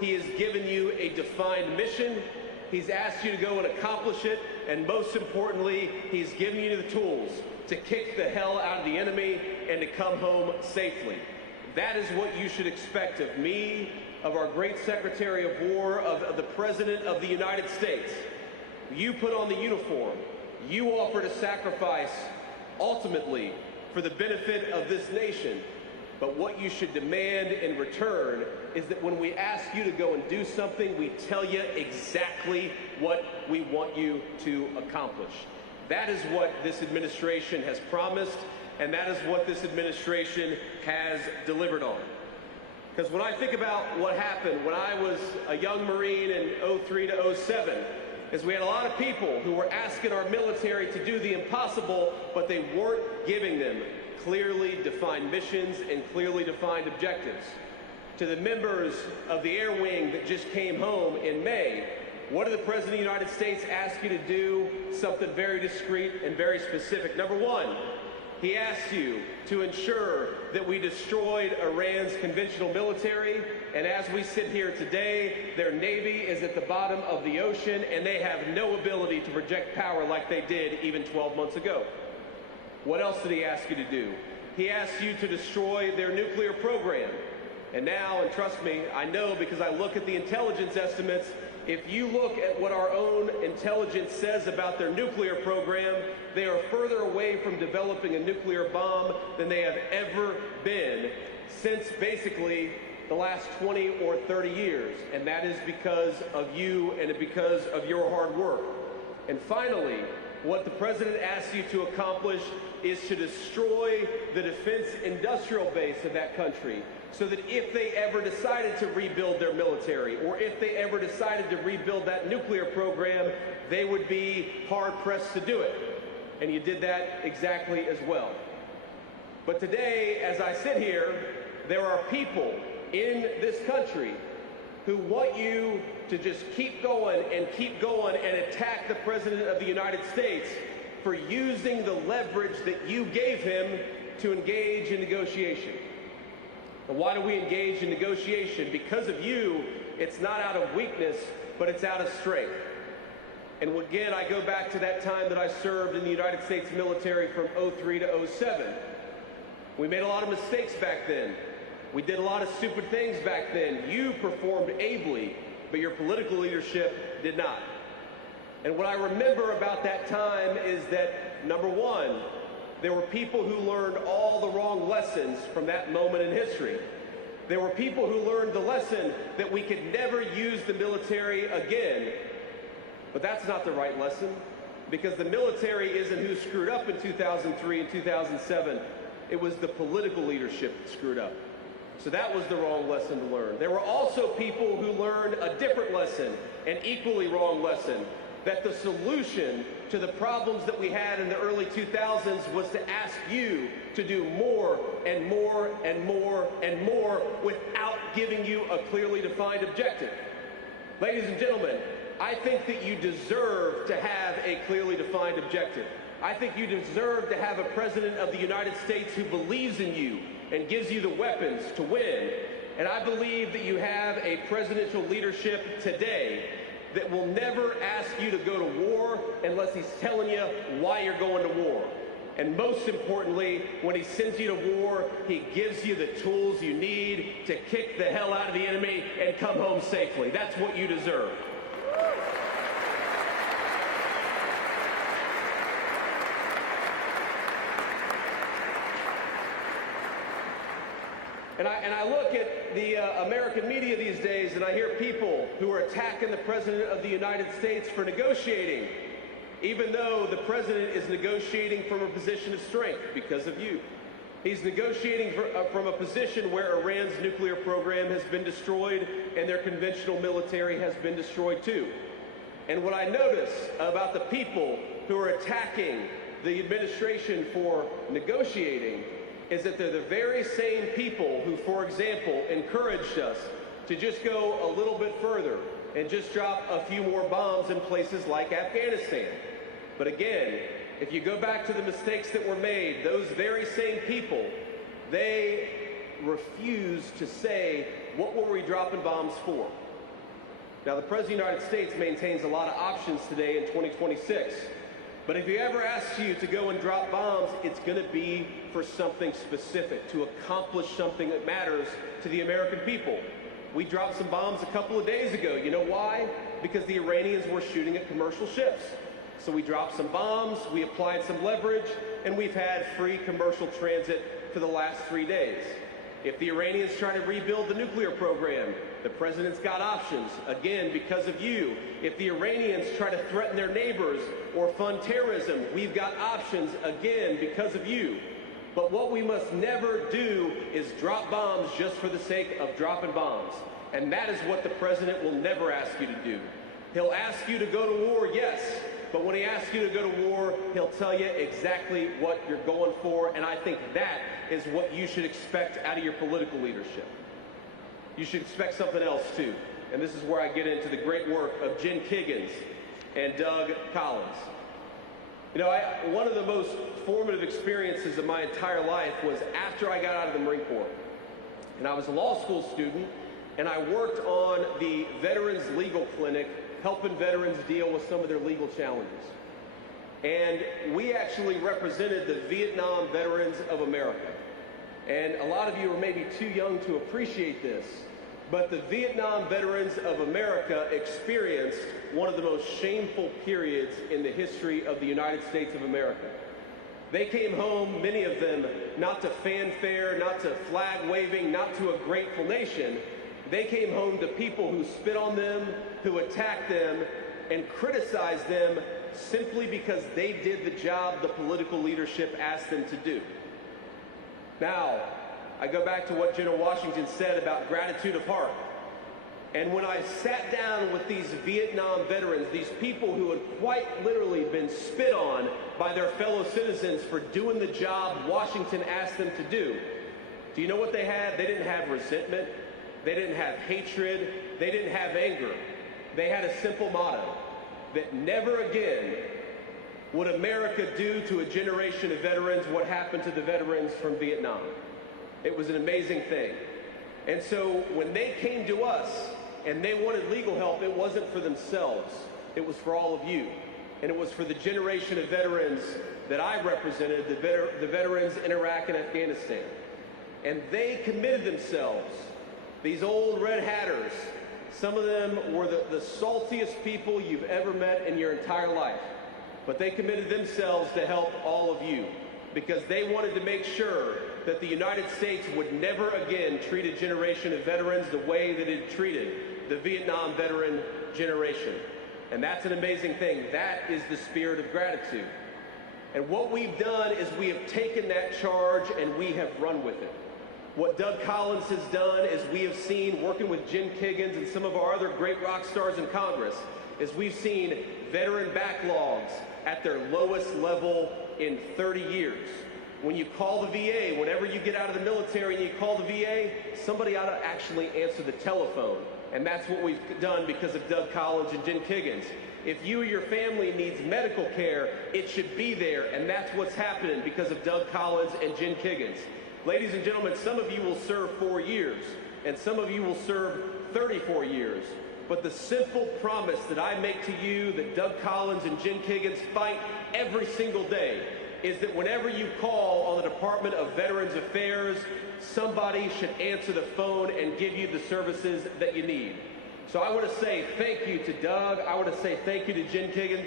he has given you a defined mission. He's asked you to go and accomplish it, and most importantly, he's given you the tools to kick the hell out of the enemy and to come home safely. That is what you should expect of me, of our great Secretary of War, of the President of the United States. You put on the uniform. You offer to sacrifice, ultimately, for the benefit of this nation. But what you should demand in return is that when we ask you to go and do something, we tell you exactly what we want you to accomplish. That is what this administration has promised, and that is what this administration has delivered on. Because when I think about what happened when I was a young Marine in 03 to 07, is we had a lot of people who were asking our military to do the impossible, but they weren't giving them clearly defined missions and clearly defined objectives. To the members of the Air Wing that just came home in May, what did the President of the United States ask you to do? Something very discreet and very specific. Number one, he asked you to ensure that we destroyed Iran's conventional military, and as we sit here today, their Navy is at the bottom of the ocean, and they have no ability to project power like they did even 12 months ago. What else did he ask you to do? He asked you to destroy their nuclear program. And now, and trust me, I know because I look at the intelligence estimates, if you look at what our own intelligence says about their nuclear program, they are further away from developing a nuclear bomb than they have ever been since basically the last 20 or 30 years. And that is because of you and because of your hard work. And finally, what the President asks you to accomplish is to destroy the defense industrial base of that country, so that if they ever decided to rebuild their military, or if they ever decided to rebuild that nuclear program, they would be hard-pressed to do it. And you did that exactly as well. But today, as I sit here, there are people in this country who want you to just keep going and attack the President of the United States for using the leverage that you gave him to engage in negotiation. And why do we engage in negotiation? Because of you. It's not out of weakness, but it's out of strength. And again, I go back to that time that I served in the United States military from 03 to 07. We made a lot of mistakes back then. We did a lot of stupid things back then. You performed ably, but your political leadership did not. And what I remember about that time is that, number one, there were people who learned all the wrong lessons from that moment in history. There were people who learned the lesson that we could never use the military again. But that's not the right lesson, because the military isn't who screwed up in 2003 and 2007. It was the political leadership that screwed up. So that was the wrong lesson to learn. There were also people who learned a different lesson, an equally wrong lesson, that the solution to the problems that we had in the early 2000s was to ask you to do more and more and more and more without giving you a clearly defined objective. Ladies and gentlemen, I think that you deserve to have a clearly defined objective. I think you deserve to have a President of the United States who believes in you and gives you the weapons to win. And I believe that you have a presidential leadership today that will never ask you to go to war unless he's telling you why you're going to war. And most importantly, when he sends you to war, he gives you the tools you need to kick the hell out of the enemy and come home safely. That's what you deserve. And I look at the American media these days, and I hear people who are attacking the President of the United States for negotiating, even though the President is negotiating from a position of strength because of you. He's negotiating from a position where Iran's nuclear program has been destroyed and their conventional military has been destroyed too. And what I notice about the people who are attacking the administration for negotiating is that they're the very same people who, for example, encouraged us to just go a little bit further and just drop a few more bombs in places like Afghanistan. But again, if you go back to the mistakes that were made, those very same people, they refuse to say, what were we dropping bombs for? Now, the President of the United States maintains a lot of options today in 2026. But if he ever asks you to go and drop bombs, it's going to be for something specific, to accomplish something that matters to the American people. We dropped some bombs a couple of days ago. You know why? Because the Iranians were shooting at commercial ships. So we dropped some bombs, we applied some leverage, and we've had free commercial transit for the last 3 days. If the Iranians try to rebuild the nuclear program, the president's got options, again, because of you. If the Iranians try to threaten their neighbors or fund terrorism, we've got options, again, because of you. But what we must never do is drop bombs just for the sake of dropping bombs. And that is what the president will never ask you to do. He'll ask you to go to war, yes, but when he asks you to go to war, he'll tell you exactly what you're going for, and I think that is what you should expect out of your political leadership. You should expect something else, too. And this is where I get into the great work of Jen Kiggins and Doug Collins. You know, one of the most formative experiences of my entire life was after I got out of the Marine Corps. And I was a law school student, and I worked on the Veterans Legal Clinic, helping veterans deal with some of their legal challenges. And we actually represented the Vietnam Veterans of America. And a lot of you are maybe too young to appreciate this, but the Vietnam Veterans of America experienced one of the most shameful periods in the history of the United States of America. They came home, many of them, not to fanfare, not to flag waving, not to a grateful nation. They came home to people who spit on them, who attacked them, and criticized them simply because they did the job the political leadership asked them to do. Now, I go back to what General Washington said about gratitude of heart. And when I sat down with these Vietnam veterans, these people who had quite literally been spit on by their fellow citizens for doing the job Washington asked them to do you know what they had? They didn't have resentment. They didn't have hatred. They didn't have anger. They had a simple motto, that never again would America do to a generation of veterans what happened to the veterans from Vietnam. It was an amazing thing. And so when they came to us and they wanted legal help, it wasn't for themselves. It was for all of you. And it was for the generation of veterans that I represented, the veterans in Iraq and Afghanistan. And they committed themselves. These old red hatters, some of them were the saltiest people you've ever met in your entire life. But they committed themselves to help all of you because they wanted to make sure that the United States would never again treat a generation of veterans the way that it treated the Vietnam veteran generation. And that's an amazing thing. That is the spirit of gratitude. And what we've done is we have taken that charge and we have run with it. What Doug Collins has done is we have seen, working with Jen Kiggins and some of our other great rock stars in Congress, is we've seen veteran backlogs at their lowest level in 30 years. When you call the VA, whenever you get out of the military and you call the VA, somebody ought to actually answer the telephone. And that's what we've done because of Doug Collins and Jen Kiggins. If you or your family needs medical care, it should be there. And that's what's happening because of Doug Collins and Jen Kiggins. Ladies and gentlemen, some of you will serve 4 years, and some of you will serve 34 years. But the simple promise that I make to you that Doug Collins and Jen Kiggins fight every single day is that whenever you call on the Department of Veterans Affairs, somebody should answer the phone and give you the services that you need. So I want to say thank you to Doug. I want to say thank you to Jen Kiggins.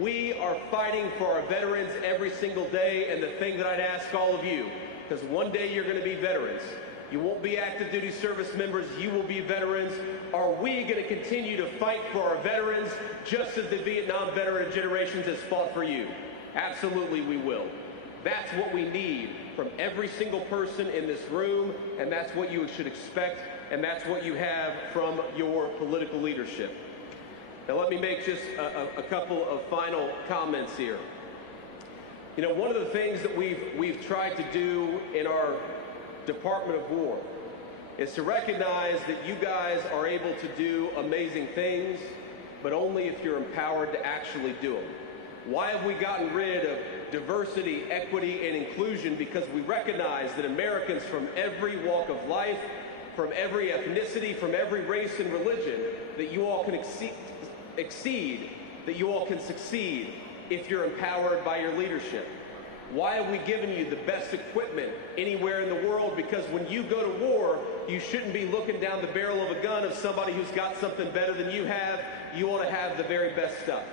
We are fighting for our veterans every single day, and the thing that I'd ask all of you, because one day you're going to be veterans. You won't be active duty service members, you will be veterans. Are we going to continue to fight for our veterans just as the Vietnam veteran generations has fought for you? Absolutely we will. That's what we need from every single person in this room, and that's what you should expect, and that's what you have from your political leadership. Now let me make just a couple of final comments here. You know, one of the things that we've tried to do in our Department of War is to recognize that you guys are able to do amazing things, but only if you're empowered to actually do them. Why have we gotten rid of diversity, equity, and inclusion? Because we recognize that Americans from every walk of life from every ethnicity, from every race and religion, that you all can exceed, that you all can succeed if you're empowered by your leadership. Why have we given you the best equipment anywhere in the world? Because when you go to war, you shouldn't be looking down the barrel of a gun of somebody who's got something better than you have. You want to have the very best stuff.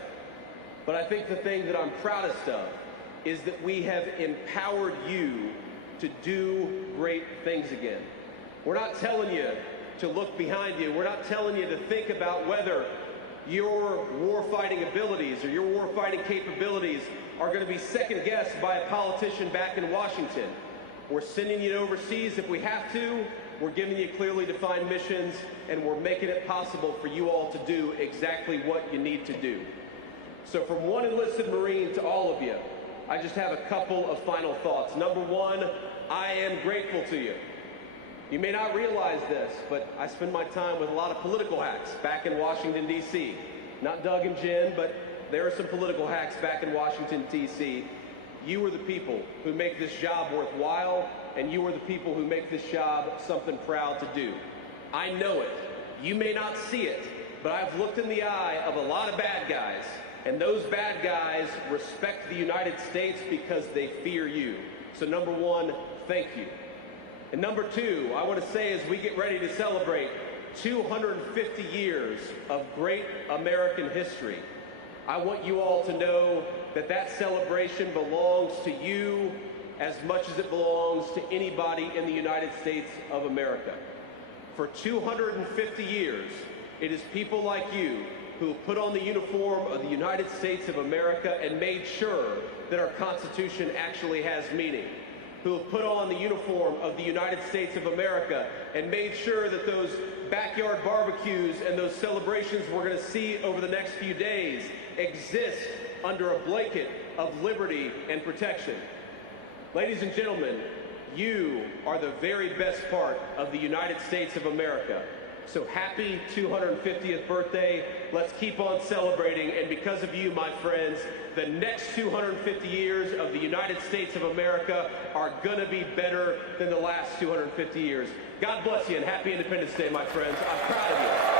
But I think the thing that I'm proudest of is that we have empowered you to do great things again. We're not telling you to look behind you. We're not telling you to think about whether your warfighting abilities or your warfighting capabilities are going to be second-guessed by a politician back in Washington. We're sending you overseas if we have to. We're giving you clearly defined missions, and we're making it possible for you all to do exactly what you need to do. So from one enlisted Marine to all of you, I just have a couple of final thoughts. Number one, I am grateful to you. You may not realize this, but I spend my time with a lot of political hacks back in Washington, D.C. Not Doug and Jen, but there are some political hacks back in Washington, D.C. You are the people who make this job worthwhile, and you are the people who make this job something proud to do. I know it. You may not see it, but I've looked in the eye of a lot of bad guys, and those bad guys respect the United States because they fear you. So number one, thank you. And number two, I want to say as we get ready to celebrate 250 years of great American history, I want you all to know that that celebration belongs to you as much as it belongs to anybody in the United States of America. For 250 years, it is people like you who have put on the uniform of the United States of America and made sure that our Constitution actually has meaning, who have put on the uniform of the United States of America and made sure that those backyard barbecues and those celebrations we're going to see over the next few days exist under a blanket of liberty and protection. Ladies and gentlemen, you are the very best part of the United States of America. So happy 250th birthday. Let's keep on celebrating. And because of you, my friends, the next 250 years of the United States of America are going to be better than the last 250 years. God bless you and happy Independence Day, my friends. I'm proud of you.